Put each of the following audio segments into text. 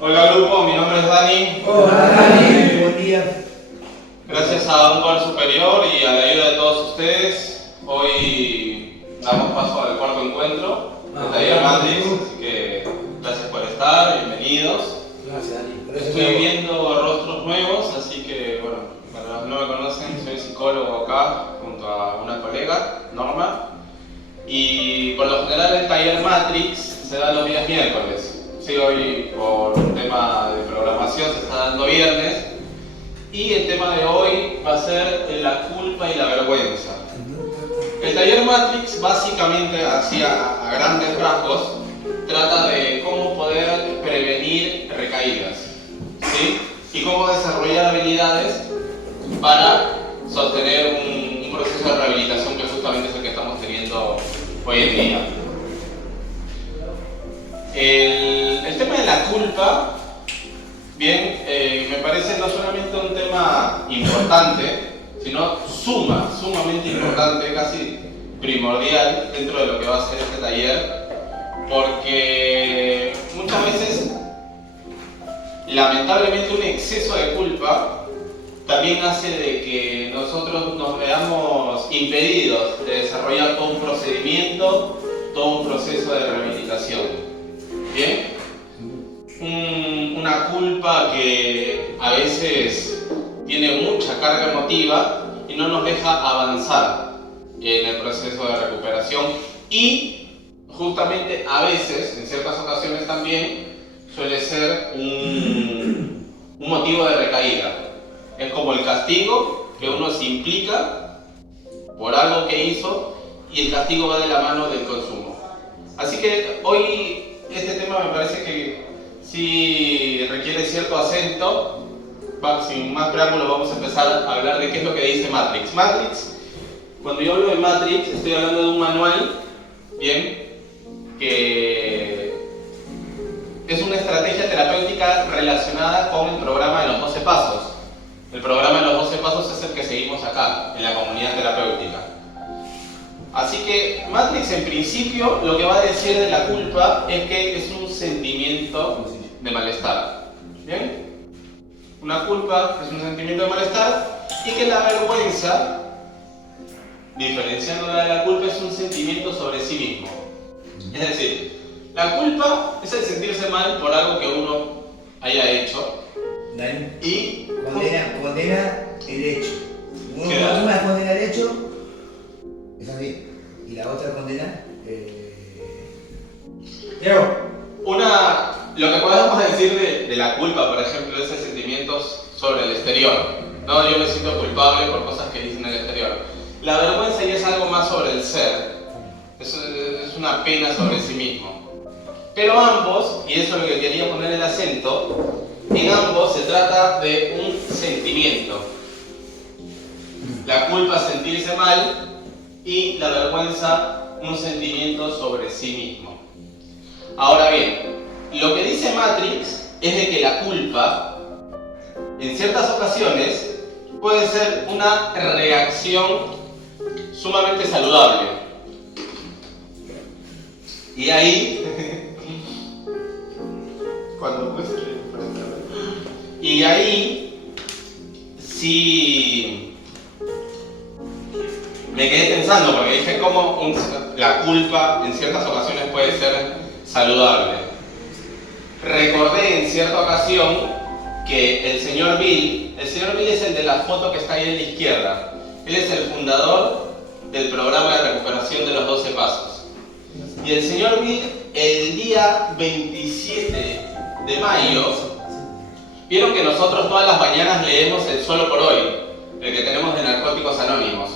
Hola grupo, mi nombre es Dani. Hola Dani, buen día. Gracias a un poder superior y a la ayuda de todos ustedes, hoy damos paso al cuarto encuentro de Taller Matrix, así que gracias por estar, bienvenidos. Gracias Dani. Estoy viendo rostros nuevos, así que bueno, para los que no me conocen, soy psicólogo acá junto a una colega, Norma, y por lo general el Taller Matrix se da los días miércoles. Sí, hoy por un tema de programación se está dando viernes y el tema de hoy va a ser la culpa y la vergüenza. El Taller Matrix básicamente, así a grandes rasgos, trata de cómo poder prevenir recaídas, ¿sí? Y cómo desarrollar habilidades para sostener un proceso de rehabilitación que justamente es el que estamos teniendo hoy en día. El tema de la culpa, bien, me parece no solamente un tema importante, sino sumamente importante, casi primordial dentro de lo que va a ser este taller, porque muchas veces, lamentablemente, un exceso de culpa también hace de que nosotros nos veamos impedidos de desarrollar todo un procedimiento, todo un proceso de rehabilitación. Bien, una culpa que a veces tiene mucha carga emotiva y no nos deja avanzar en el proceso de recuperación y justamente a veces, en ciertas ocasiones también, suele ser un motivo de recaída. Es como el castigo, que uno se implica por algo que hizo y el castigo va de la mano del consumo. Así que hoy este tema me parece que sí requiere cierto acento. Sin más preámbulos vamos a empezar a hablar de qué es lo que dice Matrix. Matrix, cuando yo hablo de Matrix, estoy hablando de un manual, bien, que es una estrategia terapéutica relacionada con el programa de los 12 pasos. El programa de los 12 pasos es el que seguimos acá, en la comunidad terapéutica. Así que Matrix en principio lo que va a decir de la culpa es que es un sentimiento de malestar. ¿Bien? Una culpa es un sentimiento de malestar y que la vergüenza, diferenciándola de la culpa, es un sentimiento sobre sí mismo. Es decir, la culpa es el sentirse mal por algo que uno haya hecho. Dani, Y condena el hecho. Una condena el hecho, es así, y la otra condena lo que podemos decir de la culpa, por ejemplo, es el sentimiento sobre el exterior. No, yo me siento culpable por cosas que hice en el exterior. La vergüenza ya es algo más sobre el ser. Es una pena sobre sí mismo. Pero ambos, y eso es lo que quería poner el acento, en ambos se trata de un sentimiento. La culpa, sentirse mal, y la vergüenza, un sentimiento sobre sí mismo. Ahora bien, lo que dice Matrix es de que la culpa, en ciertas ocasiones, puede ser una reacción sumamente saludable. Y ahí, sí me quedé pensando, porque dije cómo la culpa en ciertas ocasiones puede ser saludable. Recordé en cierta ocasión que el señor Bill es el de la foto que está ahí en la izquierda. Él es el fundador del programa de recuperación de los 12 pasos. Y el señor Bill, el día 27 de mayo, Vieron que nosotros todas las mañanas leemos el Solo por Hoy, el que tenemos de Narcóticos Anónimos.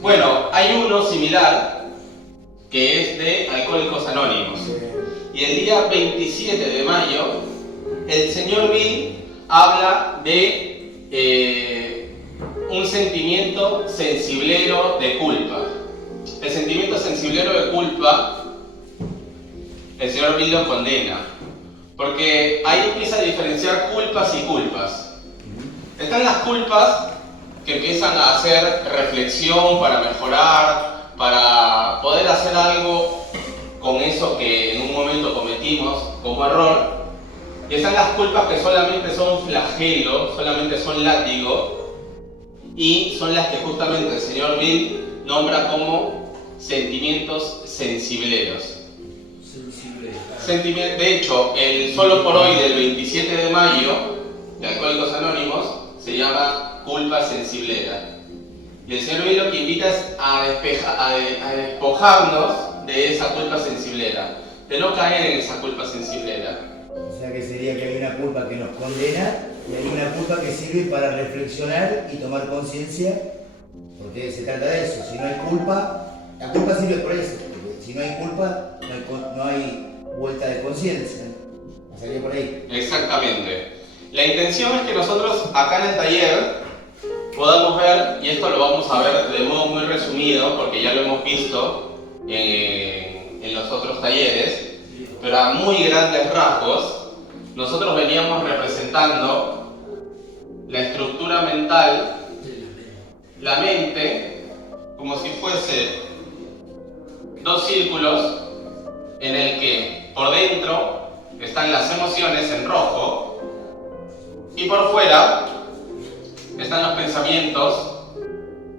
Bueno, hay uno similar que es de Alcohólicos Anónimos. Y el día 27 de mayo, el señor Bill habla de un sentimiento sensiblero de culpa. El sentimiento sensiblero de culpa, el señor Bill lo condena. Porque ahí empieza a diferenciar culpas y culpas. Están las culpas que empiezan a hacer reflexión para mejorar, para poder hacer algo con eso que en un momento cometimos como error. Y están las culpas que solamente son flagelo, solamente son látigo, y son las que justamente el señor Bill nombra como sentimientos sensibleros. De hecho, el Solo por Hoy del 27 de mayo de Alcohólicos Anónimos se llama culpa sensiblera. Y el señor Bill lo que invita es a despojarnos de esa culpa sensiblera, de no caer en esa culpa sensiblera. O sea que sería que hay una culpa que nos condena y hay una culpa que sirve para reflexionar y tomar conciencia, porque se trata de eso. Si no hay culpa, la culpa sirve por eso, porque si no hay culpa, no hay vuelta de conciencia. Pasaría por ahí. Exactamente. La intención es que nosotros acá en el taller podamos ver, y esto lo vamos a ver de modo muy resumido, porque ya lo hemos visto en los otros talleres, pero a muy grandes rasgos, nosotros veníamos representando la estructura mental, la mente, como si fuese dos círculos en el que por dentro están las emociones en rojo y por fuera están los pensamientos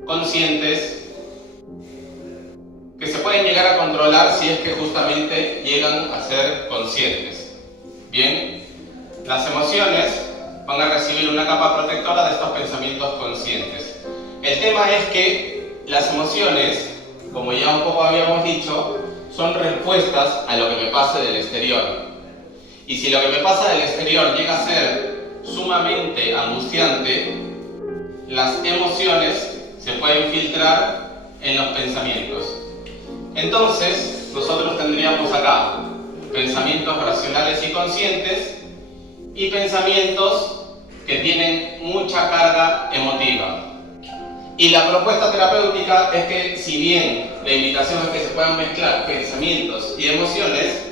conscientes que se pueden llegar a controlar si es que justamente llegan a ser conscientes. Bien, las emociones van a recibir una capa protectora de estos pensamientos conscientes. El tema es que las emociones, como ya un poco habíamos dicho, son respuestas a lo que me pase del exterior. Y si lo que me pasa del exterior llega a ser sumamente angustiante, las emociones se pueden filtrar en los pensamientos. Entonces, nosotros tendríamos acá pensamientos racionales y conscientes y pensamientos que tienen mucha carga emotiva. Y la propuesta terapéutica es que, si bien la invitación es que se puedan mezclar pensamientos y emociones,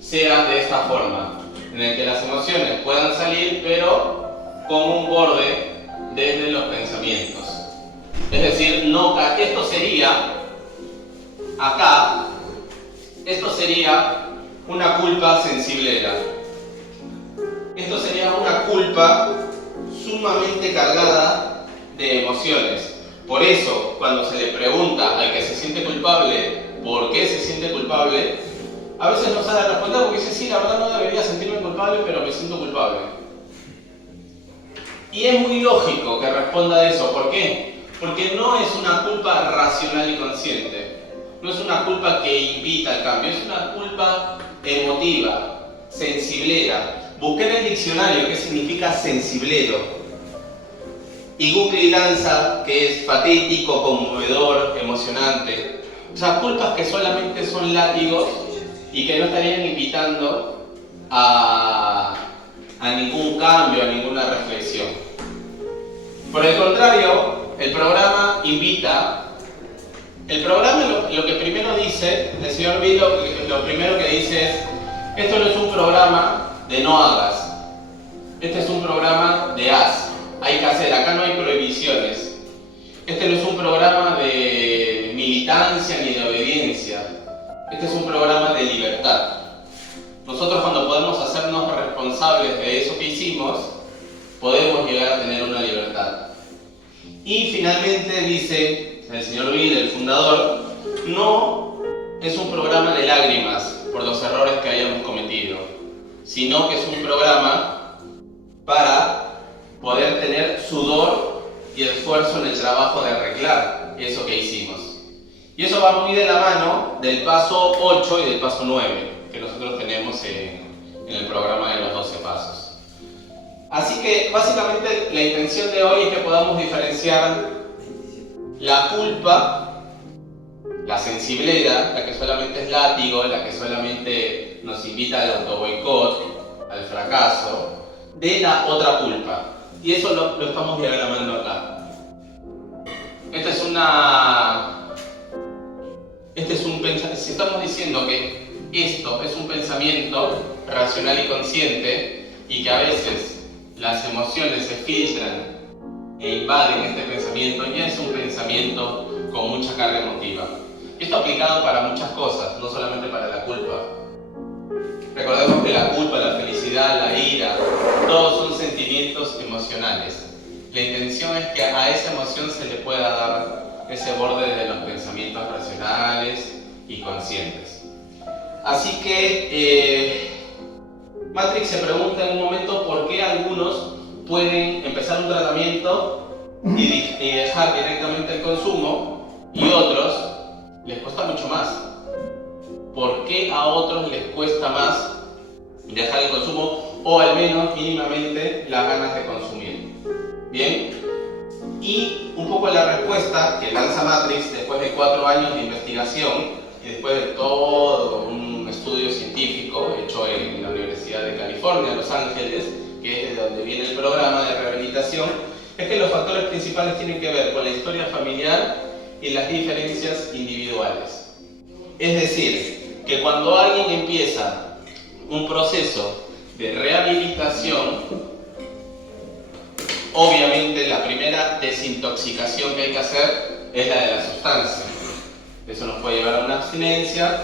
sea de esta forma, en el que las emociones puedan salir, pero con un borde desde los pensamientos. Es decir, esto sería, acá, esto sería una culpa sensiblera. Esto sería una culpa sumamente cargada de emociones. Por eso, cuando se le pregunta al que se siente culpable por qué se siente culpable, a veces no sabe responder porque dice, sí, la verdad no debería sentirme culpable, pero me siento culpable. Y es muy lógico que responda eso. ¿Por qué? Porque no es una culpa racional y consciente. No es una culpa que invita al cambio, es una culpa emotiva, sensiblera. Busqué en el diccionario qué significa sensiblero. Y Google lanza que es patético, conmovedor, emocionante. O sea, culpas que solamente son látigos y que no estarían invitando a ningún cambio, a ninguna reflexión. Por el contrario, el programa invita. El programa lo que primero dice, el señor Bill lo primero que dice es: esto no es un programa de no hagas, este es un programa de haz. Hay que hacer, acá no hay prohibiciones. Este no es un programa de militancia ni de obediencia. Este es un programa de libertad. Nosotros, cuando podemos hacernos responsables de eso que hicimos, podemos llegar a tener una libertad. Y finalmente dice el señor Bill, el fundador, no es un programa de lágrimas por los errores que hayamos cometido, sino que es un programa para poder tener sudor y esfuerzo en el trabajo de arreglar eso que hicimos. Y eso va muy de la mano del paso 8 y del paso 9 que nosotros tenemos en el programa de los 12 pasos. Así que básicamente la intención de hoy es que podamos diferenciar la culpa, la sensiblera, la que solamente es látigo, la que solamente nos invita al autoboicot, al fracaso, de la otra culpa. Y eso lo estamos diagramando acá. Si estamos diciendo que esto es un pensamiento racional y consciente y que a veces las emociones se filtran e invaden este pensamiento, ya es un pensamiento con mucha carga emotiva. Esto aplicado para muchas cosas, no solamente para la culpa. Recordemos que la culpa, la felicidad, la ira, todos son sentimientos emocionales. La intención es que a esa emoción se le pueda dar ese borde de los pensamientos racionales y conscientes. Así que Matrix se pregunta en un momento por qué algunos pueden empezar un tratamiento y dejar directamente el consumo y otros les cuesta mucho más. ¿Por qué a otros les cuesta más dejar el consumo o al menos mínimamente las ganas de consumir? Bien, y un poco la respuesta que lanza Matrix después de 4 años de investigación y después de todo un estudio científico hecho en la Universidad de California, Los Ángeles, que es de donde viene el programa de rehabilitación, es que los factores principales tienen que ver con la historia familiar y las diferencias individuales. Es decir, que cuando alguien empieza un proceso de rehabilitación, obviamente la primera desintoxicación que hay que hacer es la de la sustancia. Eso nos puede llevar a una abstinencia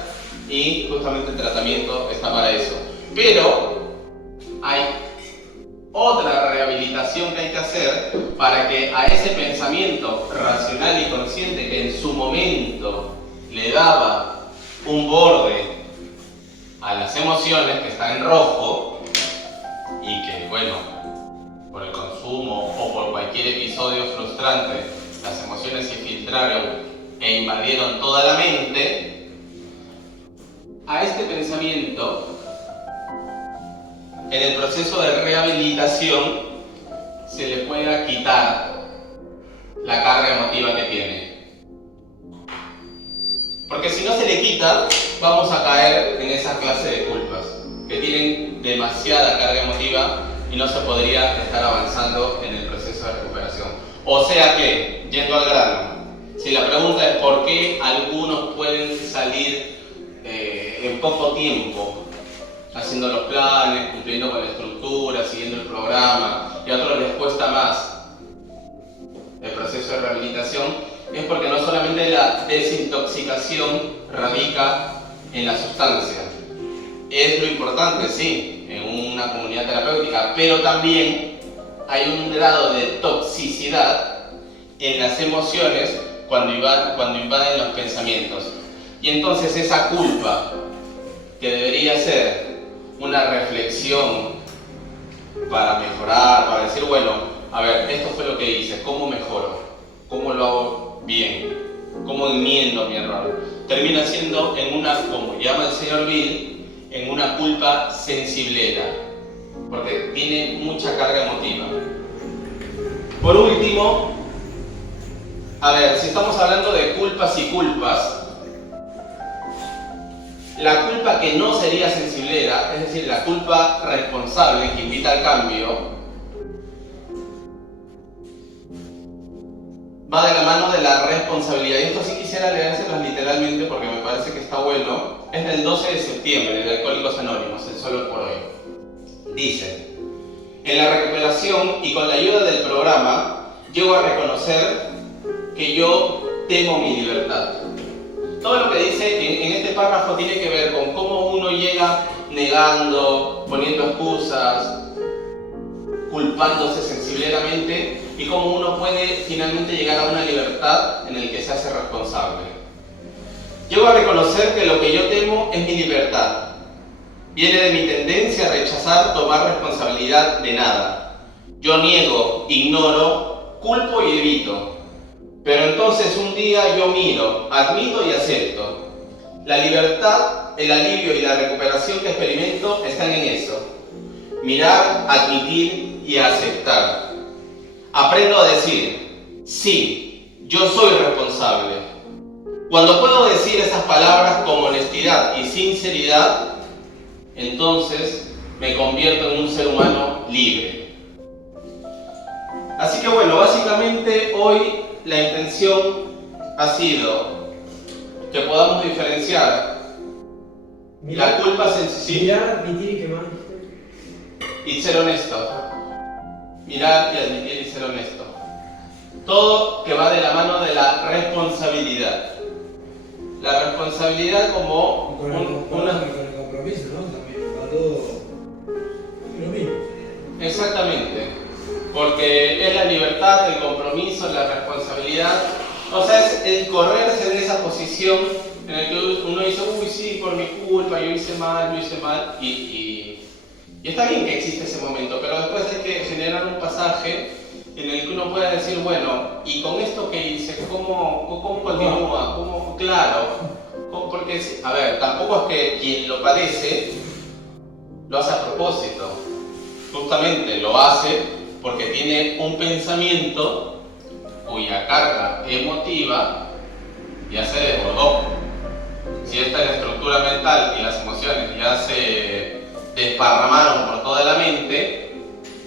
y justamente el tratamiento está para eso. Pero hay otra rehabilitación que hay que hacer para que a ese pensamiento racional y consciente que en su momento le daba un borde a las emociones que están en rojo y que, bueno, por el consumo o por cualquier episodio frustrante, las emociones se filtraron e invadieron toda la mente, a este pensamiento, en el proceso de rehabilitación, se le pueda quitar la carga emotiva que tiene. Porque si no se le quita, vamos a caer en esa clase de culpas, que tienen demasiada carga emotiva y no se podría estar avanzando en el proceso de recuperación. O sea que, yendo al grano, si la pregunta es por qué algunos pueden salir en poco tiempo, haciendo los planes, cumpliendo con la estructura, siguiendo el programa, y a otros les cuesta más el proceso de rehabilitación, es porque no solamente la desintoxicación radica en la sustancia. Es lo importante, sí, en una comunidad terapéutica, pero también hay un grado de toxicidad en las emociones cuando invaden los pensamientos. Y entonces esa culpa, que debería ser una reflexión para mejorar, para decir, bueno, a ver, esto fue lo que hice, ¿cómo mejoro? ¿Cómo lo hago bien? ¿Cómo enmiendo mi error? Termina siendo en una, como llama el señor Bill, en una culpa sensiblera, porque tiene mucha carga emotiva. Por último, a ver, si estamos hablando de culpas y culpas, la culpa que no sería sensiblera, es decir, la culpa responsable que invita al cambio, va de la mano de la responsabilidad. Y esto sí quisiera leérselos literalmente porque me parece que está bueno. Es del 12 de septiembre, de Alcohólicos Anónimos, el Solo por Hoy. Dice: en la recuperación y con la ayuda del programa, llego a reconocer que yo temo mi libertad. Todo lo que dice en este párrafo tiene que ver con cómo uno llega negando, poniendo excusas, culpándose sensibleramente, y cómo uno puede finalmente llegar a una libertad en la que se hace responsable. Llego a reconocer que lo que yo temo es mi libertad. Viene de mi tendencia a rechazar tomar responsabilidad de nada. Yo niego, ignoro, culpo y evito. Pero entonces un día yo miro, admito y acepto. La libertad, el alivio y la recuperación que experimento están en eso. Mirar, admitir y aceptar. Aprendo a decir, sí, yo soy responsable. Cuando puedo decir esas palabras con honestidad y sinceridad, entonces me convierto en un ser humano libre. Así que bueno, básicamente hoy la intención ha sido que podamos diferenciar la culpa sensible y ser honesto. Mirar y admitir y ser honesto. Todo que va de la mano de la responsabilidad. La responsabilidad como con el compromiso, ¿no? También va todo lo mismo. Exactamente, porque es la libertad, el compromiso, la responsabilidad. O sea, es el correrse en esa posición en la que uno dice, uy, sí, por mi culpa, yo hice mal, y está bien que existe ese momento, pero después hay que generar un pasaje en el que uno pueda decir, bueno, y con esto que hice, ¿cómo continúa? ¿Cómo? Claro, porque, a ver, tampoco es que quien lo padece lo hace a propósito, justamente lo hace porque tiene un pensamiento cuya carga emotiva ya se desbordó. Si esta es la estructura mental y las emociones ya se desparramaron por toda la mente,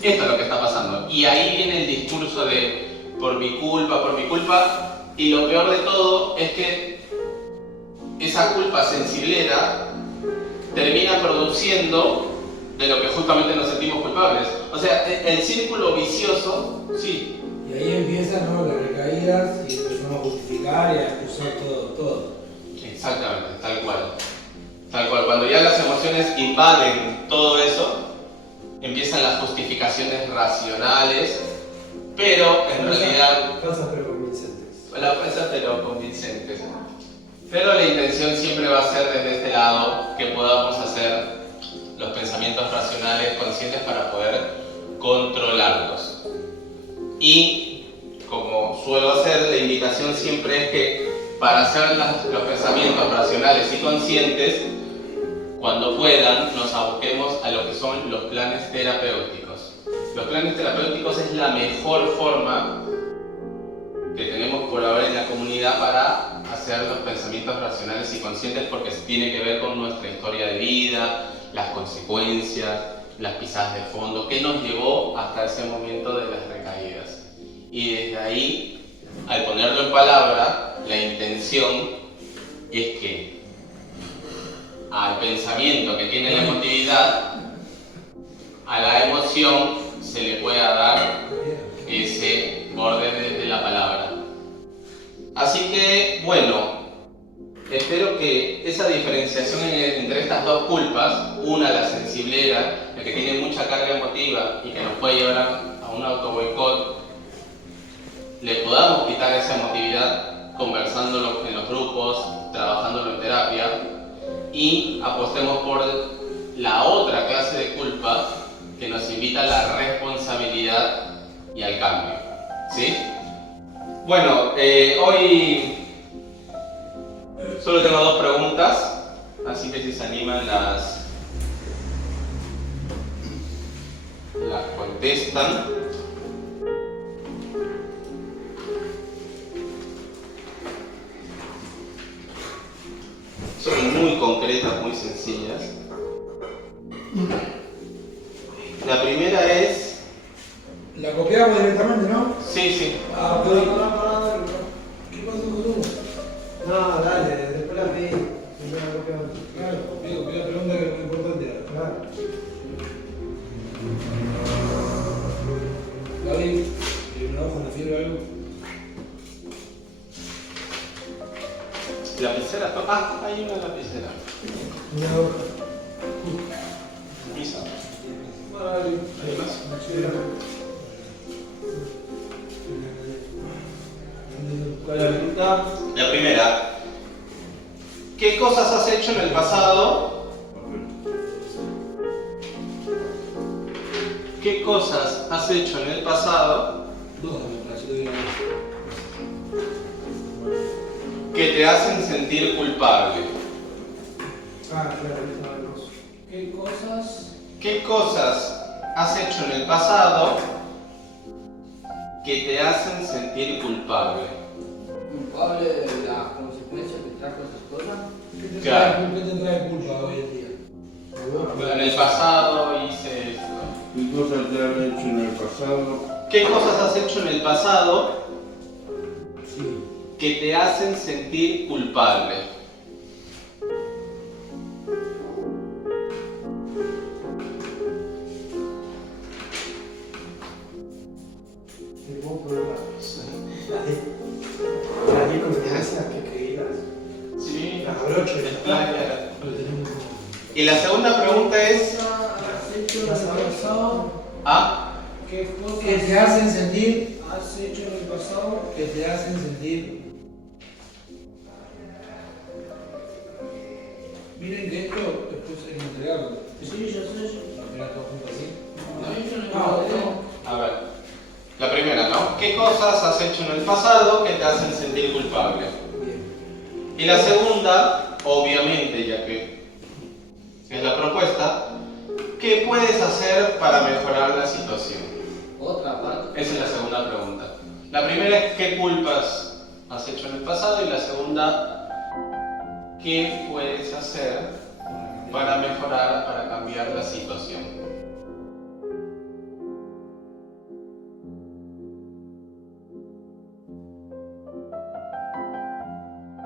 esto es lo que está pasando. Y ahí viene el discurso de por mi culpa, y lo peor de todo es que esa culpa sensiblera termina produciendo de lo que justamente nos sentimos culpables. O sea, el círculo vicioso, sí. Y ahí empiezan, ¿no?, las recaídas y empezamos a justificar y a acusar todo. Exactamente, tal cual. Tal cual. Cuando ya las emociones invaden todo eso, empiezan las justificaciones racionales, pero en realidad... Falsas pero convincentes. Las falsas pero convincentes. Pero la intención siempre va a ser desde este lado que podamos hacer los pensamientos racionales conscientes para poder controlarlos. Y como suelo hacer, la invitación siempre es que para hacer los pensamientos racionales y conscientes, cuando puedan, nos aboquemos a lo que son los planes terapéuticos. Los planes terapéuticos es la mejor forma que tenemos por ahora en la comunidad para hacer los pensamientos racionales y conscientes, porque tiene que ver con nuestra historia de vida, las consecuencias, las pisadas de fondo, qué nos llevó hasta ese momento de las recaídas. Y desde ahí, al ponerlo en palabra, la intención es que al pensamiento que tiene la emotividad, a la emoción se le pueda dar ese borde de la palabra. Así que, bueno, espero que esa diferenciación entre estas dos culpas, una la sensiblera, la que tiene mucha carga emotiva y que nos puede llevar a un autoboicot, le podamos quitar esa emotividad conversándolo en los grupos, trabajándolo en terapia, y apostemos por la otra clase de culpa que nos invita a la responsabilidad y al cambio. ¿Sí? Bueno, hoy solo tengo dos preguntas, así que si se animan las contestan. Son muy concretas, muy sencillas. La primera es... La copiamos directamente, ¿no? Sí, sí. Ah, pero ¿qué pasó con uno? No, dale, después la pedí. Primero la copiamos. Claro, pido la pregunta que es muy importante. Claro. Gaby, ¿una hoja de fibra o algo? Lapicera. Ah, hay una lapicera. Una hoja. Misa. Vale. ¿Hay más? ¿Cuál es la pregunta? La primera. ¿Qué cosas has hecho en el pasado? ¿Qué cosas has hecho en el pasado Dos, me pareció bien. que te hacen sentir culpable? Ah, claro, eso. ¿Qué cosas? ¿Qué cosas has hecho en el pasado que te hacen sentir culpable? Culpable de las consecuencias que trajo esas cosas. Claro. ¿Qué te trae culpa hoy en día? En el pasado hice esto. ¿Qué cosas te han hecho en el pasado? ¿Qué cosas has hecho en el pasado Sí. que te hacen sentir culpable? Tengo un problema. Las circunstancias que querías. Sí, Las abrocho y las playa. Y la segunda pregunta es, ¿Has hecho en el pasado? ¿ah? ¿Qué cosas Que te hacen sentir, has hecho en el pasado? que te hacen sentir. Miren que esto después hay que entregarlo. Sí, yo sé. Al final todo junto así. ¿Has hecho en el Ah, pasado? A ver, la primera, ¿no? ¿Qué cosas has hecho en el pasado que te hacen sentir culpable? Bien. Y la segunda, obviamente, ya que es la propuesta, ¿qué puedes hacer para mejorar la situación? Otra parte. Esa es la segunda pregunta. La primera es ¿qué culpas has hecho en el pasado? Y la segunda, ¿qué puedes hacer para mejorar, para cambiar la situación?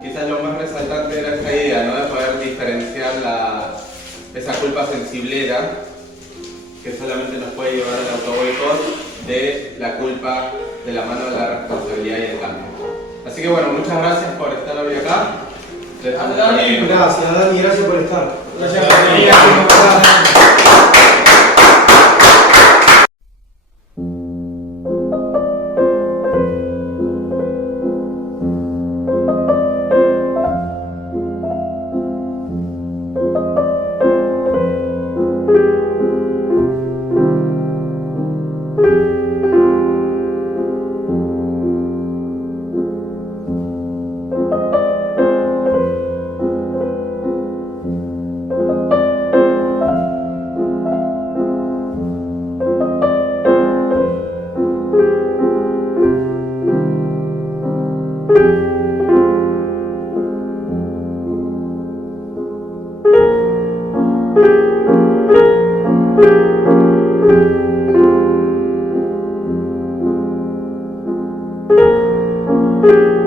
Quizás lo más resaltante era esta idea, ¿no? De poder diferenciar esa culpa sensiblera que solamente nos puede llevar al autoboicot de la culpa de la mano de la responsabilidad y el cambio. Así que bueno, muchas gracias por estar hoy acá. Les dejamos aquí. Gracias, Dani, gracias por estar. Gracias por venir. Thank you.